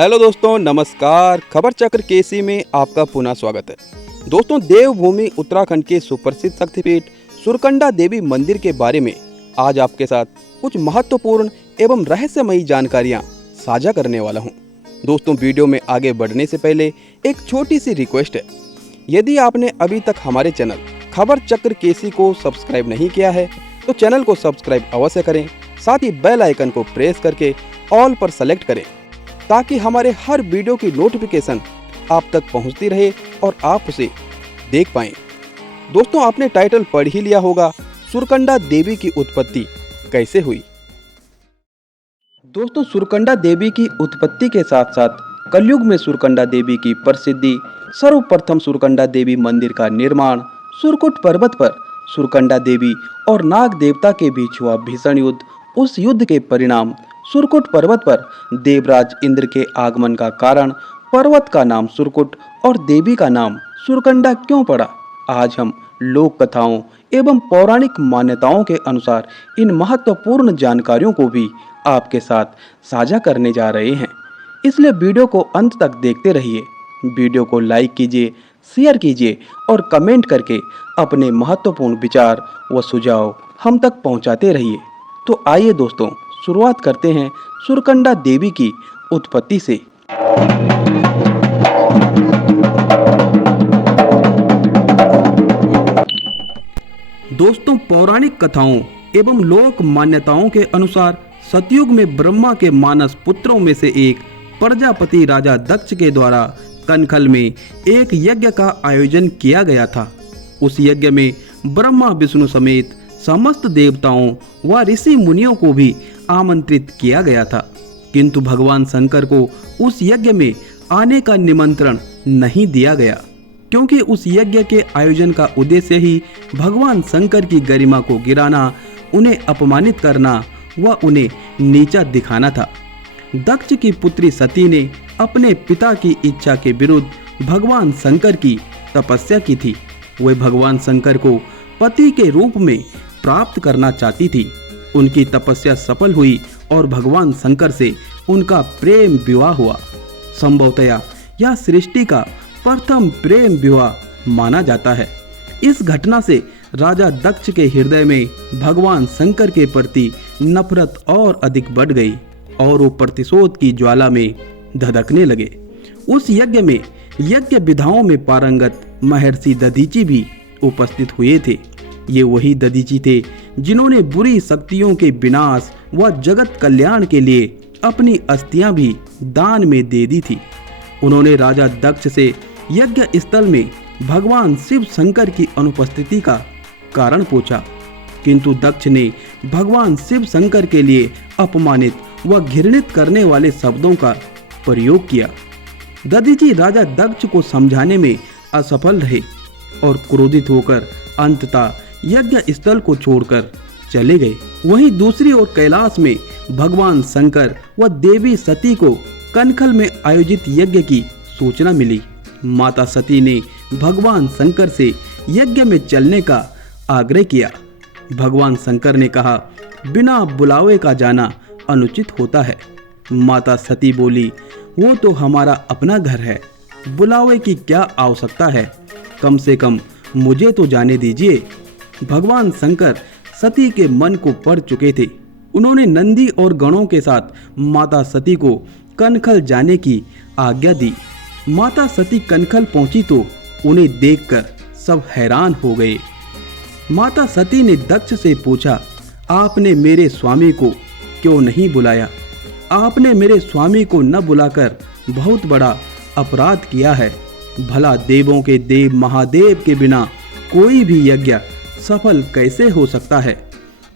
Hello दोस्तों, नमस्कार। खबर चक्र केसी में आपका पुनः स्वागत है। दोस्तों, देवभूमि उत्तराखंड के सुप्रसिद्ध शक्तिपीठ सुरकंडा देवी मंदिर के बारे में आज आपके साथ कुछ महत्वपूर्ण एवं रहस्यमयी जानकारियां साझा करने वाला हूं। दोस्तों, वीडियो में आगे बढ़ने से पहले एक छोटी सी रिक्वेस्ट है। यदि आपने अभी तक हमारे चैनल खबर चक्र केसी को सब्सक्राइब नहीं किया है तो चैनल को सब्सक्राइब अवश्य करें। साथ ही बेल आइकन को प्रेस करके ऑल पर सेलेक्ट करें ताकि हमारे हर वीडियो की नोटिफिकेशन आप तक पहुंचती रहे और आप उसे देख पाएं। दोस्तों, आपने टाइटल पढ़ ही लिया होगा, सुरकंडा देवी की उत्पत्ति कैसे हुई। दोस्तों, सुरकंडा देवी की उत्पत्ति के साथ साथ कलयुग में सुरकंडा देवी की प्रसिद्धि, सर्वप्रथम सुरकंडा देवी मंदिर का निर्माण, सुरकुट पर्वत पर सुरकंडा देवी और नाग देवता के बीच हुआ भीषण युद्ध, उस युद्ध के परिणाम, सुरकुट पर्वत पर देवराज इंद्र के आगमन का कारण, पर्वत का नाम सुरकुट और देवी का नाम सुरकंडा क्यों पड़ा। आज हम लोक कथाओं एवं पौराणिक मान्यताओं के अनुसार इन महत्वपूर्ण जानकारियों को भी आपके साथ साझा करने जा रहे हैं, इसलिए वीडियो को अंत तक देखते रहिए। वीडियो को लाइक कीजिए, शेयर कीजिए और कमेंट करके अपने महत्वपूर्ण विचार व सुझाव हम तक पहुंचाते रहिए। तो आइए दोस्तों, शुरुआत करते हैं सुरकंडा देवी की उत्पत्ति से। दोस्तों, पौराणिक कथाओं एवं लोक मान्यताओं के अनुसार सतयुग में ब्रह्मा के मानस पुत्रों में से एक प्रजापति राजा दक्ष के द्वारा कनखल में एक यज्ञ का आयोजन किया गया था। उस यज्ञ में ब्रह्मा विष्णु समेत समस्त देवताओं व ऋषि मुनियों को भी आमंत्रित किया गया था, किंतु भगवान शंकर को उस यज्ञ में आने का निमंत्रण नहीं दिया गया, क्योंकि उस यज्ञ के आयोजन का उद्देश्य ही भगवान शंकर की गरिमा को गिराना, उन्हें अपमानित करना व उन्हें नीचा दिखाना था। दक्ष की पुत्री सती ने अपने पिता की इच्छा के विरुद्ध भगवान शंकर की तपस्या की थी। वे भगवान शंकर को पति के रूप में प्राप्त करना चाहती थी। उनकी तपस्या सफल हुई और भगवान शंकर से उनका प्रेम विवाह हुआ। संभवतया यह सृष्टि का प्रथम प्रेम विवाह माना जाता है। इस घटना से राजा दक्ष के हृदय में भगवान शंकर के प्रति नफरत और अधिक बढ़ गई और वो प्रतिशोध की ज्वाला में धधकने लगे। उस यज्ञ में यज्ञ विधाओं में पारंगत महर्षि दधीचि भी उपस्थित हुए थे। ये वही दधीचि थे जिन्होंने बुरी शक्तियों के विनाश व जगत कल्याण के लिए अपनी अस्थियां भी दान में दे दी थी। उन्होंने राजा दक्ष से यज्ञ स्थल में भगवान शिव शंकर की अनुपस्थिति का कारण पूछा, किंतु दक्ष ने भगवान शिव शंकर के लिए अपमानित व घृणित करने वाले शब्दों का प्रयोग किया। दधीचि राजा दक्ष को समझाने में असफल रहे और क्रोधित होकर अंततः यज्ञ स्थल को छोड़कर चले गए। वहीं दूसरी ओर कैलाश में भगवान शंकर व देवी सती को कनखल में आयोजित यज्ञ की सूचना मिली। माता सती ने भगवान शंकर से यज्ञ में चलने का आग्रह किया। भगवान शंकर ने कहा, बिना बुलावे का जाना अनुचित होता है। माता सती बोली, वो तो हमारा अपना घर है, बुलावे की क्या आवश्यकता है, कम से कम मुझे तो जाने दीजिए। भगवान शंकर सती के मन को पढ़ चुके थे। उन्होंने नंदी और गणों के साथ माता सती को कनखल जाने की आज्ञा दी। माता सती कनखल पहुंची तो उन्हें देखकर सब हैरान हो गए। माता सती ने दक्ष से पूछा, आपने मेरे स्वामी को क्यों नहीं बुलाया? आपने मेरे स्वामी को न बुलाकर बहुत बड़ा अपराध किया है। भला देवों के देव महादेव के बिना कोई भी यज्ञ सफल कैसे हो सकता है?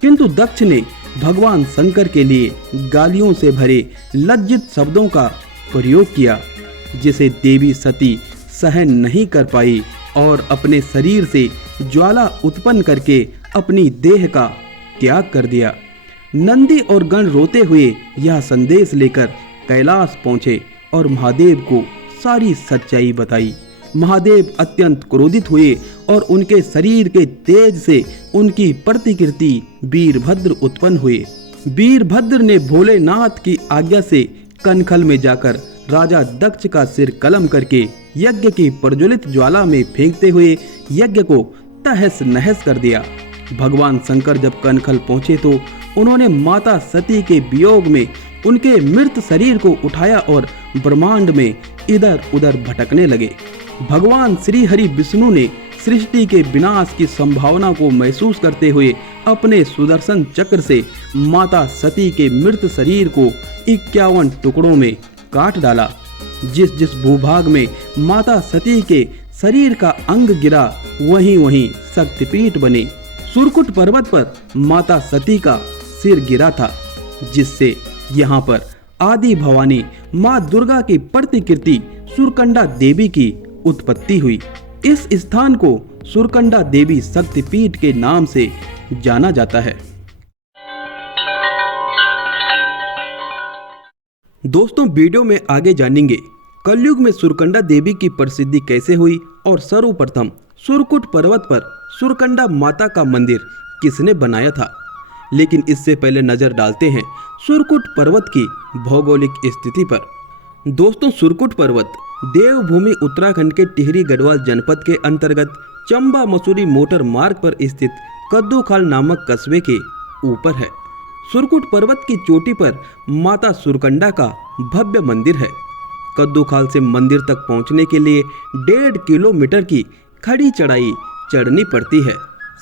किंतु दक्ष ने भगवान शंकर के लिए गालियों से भरे लज्जित शब्दों का प्रयोग किया, जिसे देवी सती सहन नहीं कर पाई और अपने शरीर से ज्वाला उत्पन्न करके अपनी देह का त्याग कर दिया। नंदी और गण रोते हुए यह संदेश लेकर कैलाश पहुंचे और महादेव को सारी सच्चाई बताई। महादेव अत्यंत क्रोधित हुए और उनके शरीर के तेज से उनकी प्रतिकृति वीरभद्र उत्पन्न हुए। वीरभद्र ने भोलेनाथ की आज्ञा से कनखल में जाकर राजा दक्ष का सिर कलम करके यज्ञ की प्रज्वलित ज्वाला में फेंकते हुए यज्ञ को तहस नहस कर दिया। भगवान शंकर जब कनखल पहुंचे तो उन्होंने माता सती के वियोग में उनके मृत शरीर को उठाया और ब्रह्मांड में इधर उधर भटकने लगे। भगवान श्री हरि विष्णु ने सृष्टि के विनाश की संभावना को महसूस करते हुए अपने सुदर्शन चक्र से माता सती के मृत शरीर को 51 टुकड़ों में काट डाला। जिस जिस भूभाग में माता सती के शरीर का अंग गिरा वहीं वहीं शक्तिपीठ बने। सुरकुट पर्वत पर माता सती का सिर गिरा था, जिससे यहाँ पर आदि भवानी माँ दुर्गा की प्रतिकृति सुरकंडा देवी की उत्पत्ति हुई। इस स्थान को सुरकंडा देवी शक्तिपीठ के नाम से जाना जाता है। दोस्तों, वीडियो में आगे जानेंगे कलयुग में सुरकंडा देवी की प्रसिद्धि कैसे हुई और सर्वप्रथम सुरकुट पर्वत पर सुरकंडा माता का मंदिर किसने बनाया था। लेकिन इससे पहले नजर डालते हैं सुरकुट पर्वत की भौगोलिक स्थिति पर। दोस्तों, सुरकुट पर्वत देवभूमि उत्तराखंड के टिहरी गढ़वाल जनपद के अंतर्गत चंबा मसूरी मोटर मार्ग पर स्थित कद्दूखाल नामक कस्बे के ऊपर है। सुरकुट पर्वत की चोटी पर माता सुरकंडा का भव्य मंदिर है। कद्दूखाल से मंदिर तक पहुंचने के लिए 1.5 किलोमीटर की खड़ी चढ़ाई चढ़नी पड़ती है।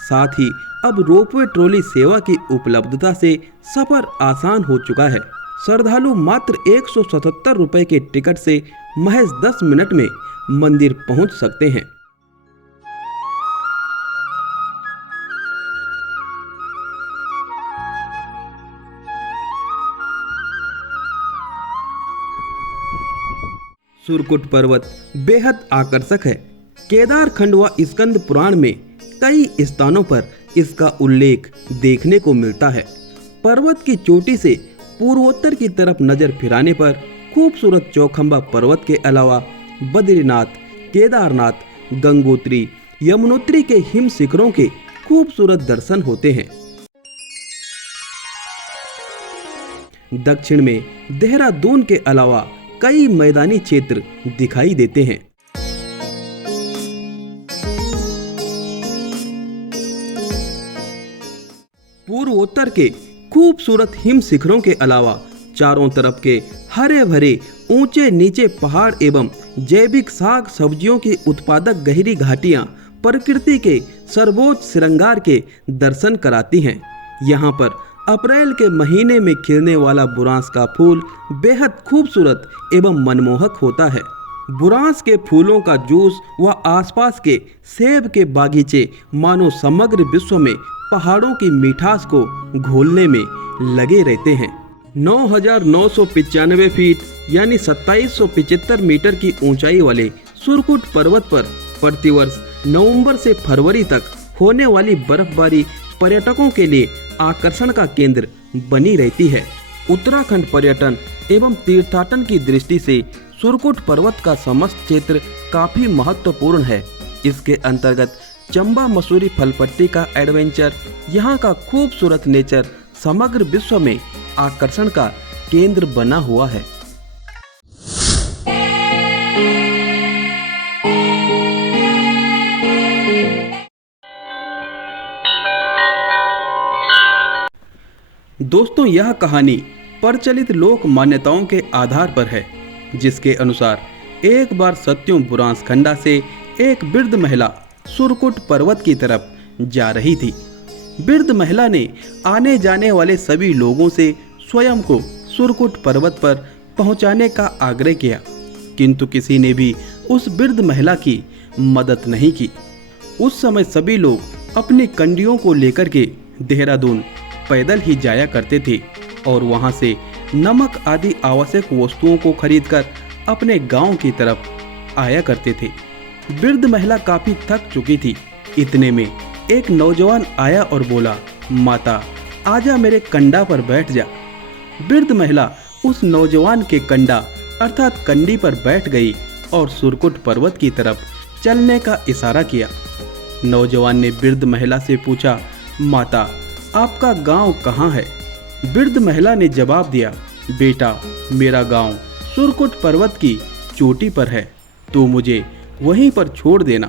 साथ ही अब रोपवे ट्रॉली सेवा की उपलब्धता से सफर आसान हो चुका है। श्रद्धालु मात्र 177 रुपए के टिकट से महज 10 मिनट में मंदिर पहुंच सकते हैं। सुरकुट पर्वत बेहद आकर्षक है। केदार खंड व स्कंद पुराण में कई स्थानों पर इसका उल्लेख देखने को मिलता है। पर्वत की चोटी से पूर्वोत्तर की तरफ नजर फिराने पर खूबसूरत चौखंबा पर्वत के अलावा बद्रीनाथ, केदारनाथ, गंगोत्री, यमुनोत्री के हिम शिखरों के खूबसूरत दर्शन होते हैं। दक्षिण में देहरादून के अलावा कई मैदानी क्षेत्र दिखाई देते हैं। पूर्वोत्तर के खूबसूरत हिम शिखरों के अलावा चारों तरफ के हरे भरे ऊंचे नीचे पहाड़ एवं जैविक साग सब्जियों की उत्पादक गहरी घाटियां प्रकृति के सर्वोच्च श्रृंगार के दर्शन कराती हैं। यहाँ पर अप्रैल के महीने में खिलने वाला बुरांस का फूल बेहद खूबसूरत एवं मनमोहक होता है। बुरांस के फूलों का जूस व आसपास के सेब के बागीचे मानो समग्र विश्व में पहाड़ों की मिठास को घोलने में लगे रहते हैं। 9,995 फीट यानी 2775 मीटर की ऊंचाई वाले सुरकुट पर्वत पर प्रतिवर्ष नवंबर से फरवरी तक होने वाली बर्फबारी पर्यटकों के लिए आकर्षण का केंद्र बनी रहती है। उत्तराखंड पर्यटन एवं तीर्थाटन की दृष्टि से सुरकुट पर्वत का समस्त क्षेत्र काफी महत्वपूर्ण है। इसके अंतर्गत चंबा मसूरी फलपट्टी का एडवेंचर, यहाँ का खूबसूरत नेचर समग्र विश्व में आकर्षण का केंद्र बना हुआ है। दोस्तों, यह कहानी प्रचलित लोक मान्यताओं के आधार पर है, जिसके अनुसार एक बार सत्यों बुरांसखंडा से एक वृद्ध महिला सुरकुट पर्वत की तरफ जा रही थी। वृद्ध महिला ने आने जाने वाले सभी लोगों से स्वयं को सुरकुट पर्वत पर पहुंचाने का आग्रह किया, किंतु किसी ने भी उस वृद्ध महिला की मदद नहीं की। उस समय सभी लोग अपनी कंडियों को लेकर के देहरादून पैदल ही जाया करते थे और वहां से नमक आदि आवश्यक वस्तुओं को खरीदकर अपने गांव की तरफ आया करते थे। वृद्ध महिला काफी थक चुकी थी। इतने में एक नौजवान आया और बोला, माता आजा मेरे कंडा पर बैठ जा। वृद्ध महिला उस नौजवान के कंडा अर्थात कंडी पर बैठ गई और सुरकुट पर्वत की तरफ चलने का इशारा किया। नौजवान ने वृद्ध महिला से पूछा, माता आपका गांव कहाँ है? वृद्ध महिला ने जवाब दिया, बेटा मेरा गांव सुरकुट पर्वत की चोटी पर है, तो मुझे वहीं पर छोड़ देना।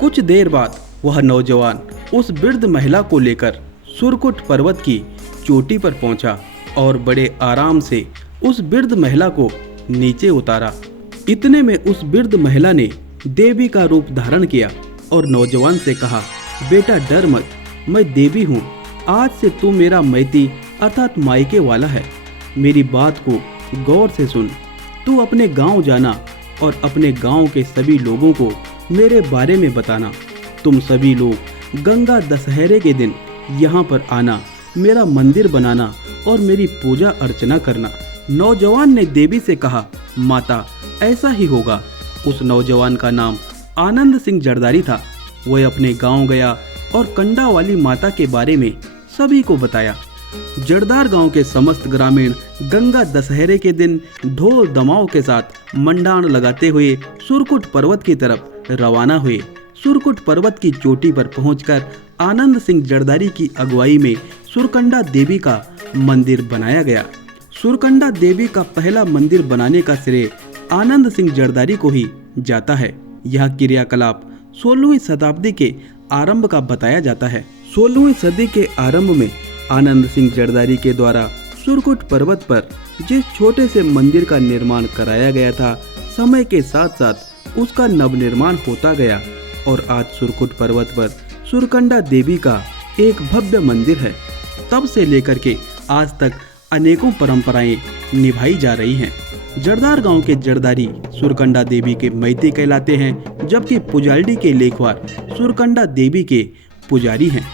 कुछ देर बाद वह नौजवान उस वृद्ध महिला को लेकर सुरकुट पर्वत की चोटी पर पहुंचा और बड़े आराम से उस वृद्ध महिला को नीचे उतारा। इतने में उस वृद्ध महिला ने देवी का रूप धारण किया और नौजवान से कहा, बेटा डर मत, मैं देवी हूँ। आज से तू मेरा मैती अर्थात मायके वाला है। मेरी बात को गौर से सुन। तू अपने गांव जाना और अपने गांव के सभी लोगों को मेरे बारे में बताना। तुम सभी लोग गंगा दशहरे के दिन यहाँ पर आना, मेरा मंदिर बनाना और मेरी पूजा अर्चना करना। नौजवान ने देवी से कहा, माता ऐसा ही होगा। उस नौजवान का नाम आनंद सिंह जरदारी था। वह अपने गांव गया और कंडा वाली माता के बारे में सभी को बताया। जरदार गांव के समस्त ग्रामीण गंगा दशहरे के दिन ढोल दमाओं के साथ मंडाण लगाते हुए सुरकुट पर्वत की तरफ रवाना हुए। सुरकुट पर्वत की चोटी पर पहुंचकर आनंद सिंह जरदारी की अगुवाई में सुरकंडा देवी का मंदिर बनाया गया। सुरकंडा देवी का पहला मंदिर बनाने का श्रेय आनंद सिंह जरदारी को ही जाता है। यह क्रियाकलाप 16वीं शताब्दी के आरंभ का बताया जाता है। 16वीं सदी के आरंभ में आनंद सिंह जरदारी के द्वारा सुरकुट पर्वत पर जिस छोटे से मंदिर का निर्माण कराया गया था, समय के साथ साथ उसका नवनिर्माण होता गया और आज सुरकुट पर्वत पर सुरकंडा देवी का एक भव्य मंदिर है। तब से लेकर के आज तक अनेकों परंपराएं निभाई जा रही हैं। जरदार गांव के जरदारी सुरकंडा देवी के मैती कहलाते हैं, जबकि पुजालडी के लेखवार सुरकंडा देवी के पुजारी हैं।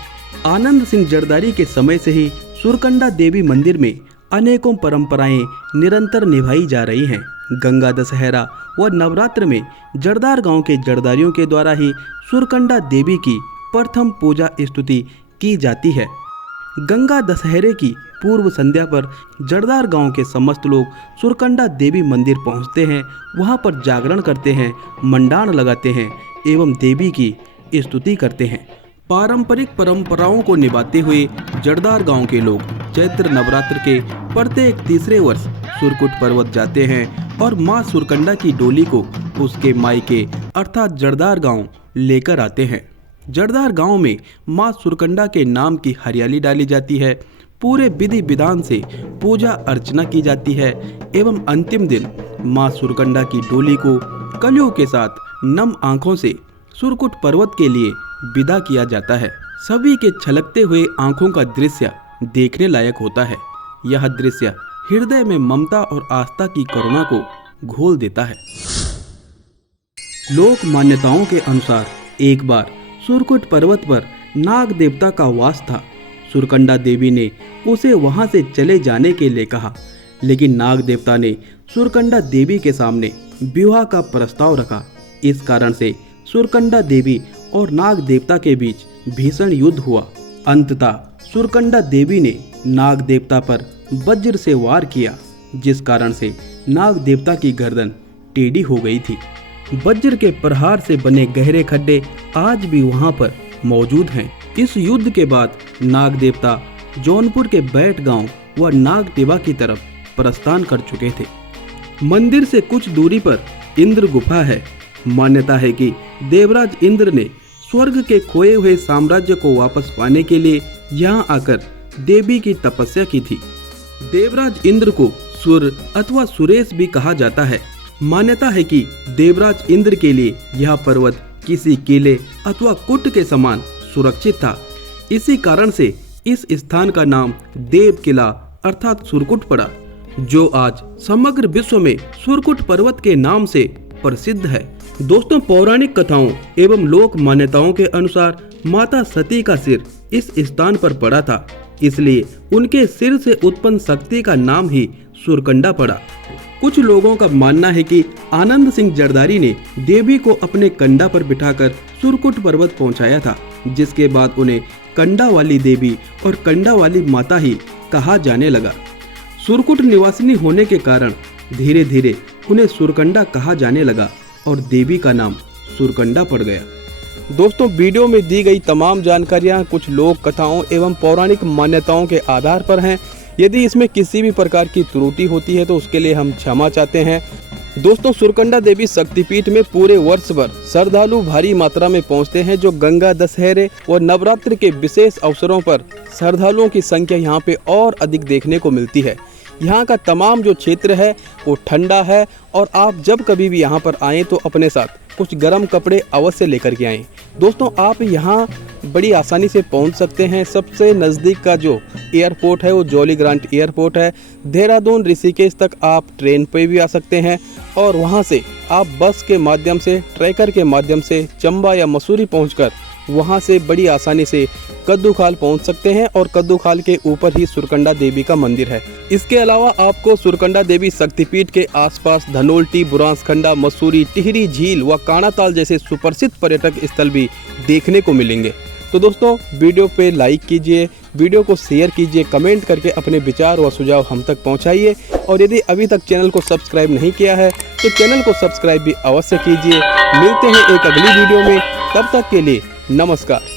आनंद सिंह जरदारी के समय से ही सुरकंडा देवी मंदिर में अनेकों परंपराएं निरंतर निभाई जा रही हैं। गंगा दशहरा व नवरात्र में जरदार गांव के जरदारियों के द्वारा ही सुरकंडा देवी की प्रथम पूजा स्तुति की जाती है। गंगा दशहरे की पूर्व संध्या पर जरदार गांव के समस्त लोग सुरकंडा देवी मंदिर पहुंचते हैं। वहां पर जागरण करते हैं, मंडाण लगाते हैं एवं देवी की स्तुति करते हैं। पारंपरिक परंपराओं को निभाते हुए जरदार गांव के लोग चैत्र नवरात्र के प्रत्येक तीसरे वर्ष सुरकुट पर्वत जाते हैं और मां सुरकंडा की डोली को उसके मायके अर्थात जरदार गांव लेकर आते हैं। जरदार गांव में मां सुरकंडा के नाम की हरियाली डाली जाती है। पूरे विधि विधान से पूजा अर्चना की जाती है एवं अंतिम दिन मां सुरकंडा की डोली को कलियों के साथ नम आंखों से सुरकुट पर्वत के लिए विदा किया जाता है। सभी के छलकते हुए आंखों का दृश्य देखने लायक होता है। यह दृश्य हृदय में ममता और आस्था की करुणा को घोल देता है। लोक मान्यताओं के अनुसार एक बार सुरकुट पर्वत पर नाग देवता का वास था। सुरकंडा देवी ने उसे वहां से चले जाने के लिए कहा, लेकिन नाग देवता ने सुरकंडा देवी के सामने विवाह का प्रस्ताव रखा। इस कारण से सुरकंडा देवी और नाग देवता के बीच भीषण युद्ध हुआ। अंततः सुरकंडा देवी ने नाग देवता पर वज्र से वार किया, जिस कारण से नाग देवता की गर्दन टेढ़ी हो गई थी। वज्र के प्रहार से बने गहरे खड्डे आज भी वहां पर मौजूद हैं। इस युद्ध के बाद नाग देवता जौनपुर के बैठ गांव व नाग टिबा की तरफ प्रस्थान कर चुके थे। मंदिर से कुछ दूरी पर इंद्र गुफा है। मान्यता है कि देवराज इंद्र ने स्वर्ग के खोए हुए साम्राज्य को वापस पाने के लिए यहाँ आकर देवी की तपस्या की थी। देवराज इंद्र को सुर अथवा सुरेश भी कहा जाता है। मान्यता है कि देवराज इंद्र के लिए यह पर्वत किसी किले अथवा कुट के समान सुरक्षित था। इसी कारण से इस स्थान का नाम देव किला अर्थात सुरकुट पड़ा, जो आज समग्र विश्व में सुरकुट पर्वत के नाम से प्रसिद्ध है। दोस्तों, पौराणिक कथाओं एवं लोक मान्यताओं के अनुसार माता सती का सिर इस स्थान पर पड़ा था, इसलिए उनके सिर से उत्पन्न शक्ति का नाम ही सुरकंडा पड़ा। कुछ लोगों का मानना है कि आनंद सिंह जरदारी ने देवी को अपने कंडा पर बिठाकर सुरकुट पर्वत पहुंचाया था, जिसके बाद उन्हें कंडा वाली देवी और कंडा वाली माता ही कहा जाने लगा। सुरकुट निवासिनी होने के कारण धीरे धीरे उन्हें सुरकंडा कहा जाने लगा और देवी का नाम सुरकंडा पड़ गया। दोस्तों, वीडियो में दी गई तमाम जानकारियाँ कुछ लोक कथाओं एवं पौराणिक मान्यताओं के आधार पर हैं। यदि इसमें किसी भी प्रकार की त्रुटि होती है तो उसके लिए हम क्षमा चाहते हैं। दोस्तों, सुरकंडा देवी शक्तिपीठ में पूरे वर्ष भर श्रद्धालु भारी मात्रा में पहुंचते हैं। जो गंगा दशहरे और नवरात्र के विशेष अवसरों पर श्रद्धालुओं की संख्या यहाँ पे और अधिक देखने को मिलती है। यहाँ का तमाम जो क्षेत्र है वो ठंडा है और आप जब कभी भी यहाँ पर आएँ तो अपने साथ कुछ गर्म कपड़े अवश्य लेकर के आएँ। दोस्तों, आप यहाँ बड़ी आसानी से पहुँच सकते हैं। सबसे नज़दीक का जो एयरपोर्ट है वो जॉली ग्रांट एयरपोर्ट है। देहरादून ऋषिकेश तक आप ट्रेन पे भी आ सकते हैं और वहाँ से आप बस के माध्यम से, ट्रैकर के माध्यम से चंबा या मसूरी पहुँचकर वहाँ से बड़ी आसानी से कद्दूखाल पहुंच सकते हैं और कद्दूखाल के ऊपर ही सुरकंडा देवी का मंदिर है। इसके अलावा आपको सुरकंडा देवी शक्तिपीठ के आसपास धनोल्टी, बुरांसखंडा, मसूरी, टिहरी झील व काणाताल जैसे सुप्रसिद्ध पर्यटक स्थल भी देखने को मिलेंगे। तो दोस्तों, वीडियो पे लाइक कीजिए, वीडियो को शेयर कीजिए, कमेंट करके अपने विचार व सुझाव हम तक पहुँचाइए और यदि अभी तक चैनल को सब्सक्राइब नहीं किया है तो चैनल को सब्सक्राइब भी अवश्य कीजिए। मिलते हैं एक अगली वीडियो में, तब तक के लिए नमस्कार।